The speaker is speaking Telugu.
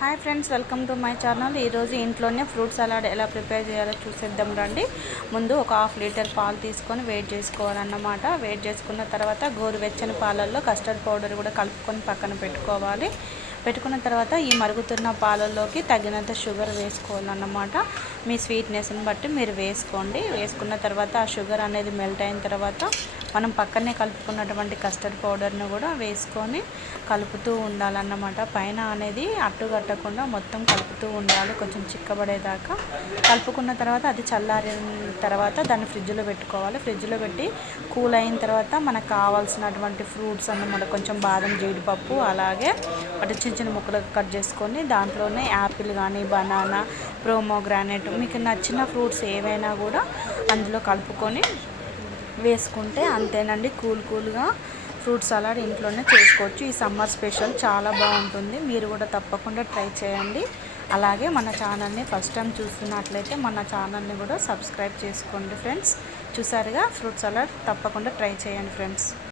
Hi friends, welcome to my channel. ఈరోజు ఇంట్లోనే ఫ్రూట్ సలాడ్ ఎలా ప్రిపేర్ చేయాలో చూసేద్దాం రండి. ముందు ఒక హాఫ్ లీటర్ పాలు తీసుకొని వేడి చేసుకోవాలన్నమాట. వేడి చేసుకున్న తర్వాత గోరువెచ్చని పాలల్లో కస్టర్డ్ పౌడర్ కూడా కలుపుకొని పక్కన పెట్టుకోవాలి. పెట్టుకున్న తర్వాత ఈ మరుగుతున్న పాలల్లోకి తగినంత షుగర్ వేసుకోవాలన్నమాట. మీ స్వీట్నెస్ని బట్టి మీరు వేసుకోండి. వేసుకున్న తర్వాత ఆ షుగర్ అనేది మెల్ట్ అయిన తర్వాత మనం పక్కనే కలుపుకున్నటువంటి కస్టర్డ్ పౌడర్ను కూడా వేసుకొని కలుపుతూ ఉండాలన్నమాట. పైన అనేది అట్టుగట్టకుండా మొత్తం కలుపుతూ ఉండాలి, కొంచెం చిక్కబడేదాకా. కలుపుకున్న తర్వాత అది చల్లారిన తర్వాత దాన్ని ఫ్రిడ్జ్లో పెట్టుకోవాలి. ఫ్రిడ్జ్లో పెట్టి కూల్ అయిన తర్వాత మనకు కావాల్సినటువంటి ఫ్రూట్స్ అన్నమాట, కొంచెం బాదం, జీడిపప్పు, అలాగే అటు చిన్న చిన్న ముక్కలు కట్ చేసుకొని దాంట్లోనే యాపిల్ కానీ, బనానా, ప్రోమోగ్రానేట్, మీకు నచ్చిన ఫ్రూట్స్ ఏవైనా కూడా అందులో కలుపుకొని వేసుకుంటే అంతేనండి. కూల్గా ఫ్రూట్ సలాడ్ ఇంట్లోనే చేసుకోవచ్చు. ఈ సమ్మర్ స్పెషల్ చాలా బాగుంటుంది. మీరు కూడా తప్పకుండా ట్రై చేయండి. అలాగే మన ఛానల్ని ఫస్ట్ టైం చూస్తున్నట్లయితే మన ఛానల్ని కూడా సబ్స్క్రైబ్ చేసుకోండి ఫ్రెండ్స్. చూసారుగా, ఫ్రూట్ సలాడ్ తప్పకుండా ట్రై చేయండి ఫ్రెండ్స్.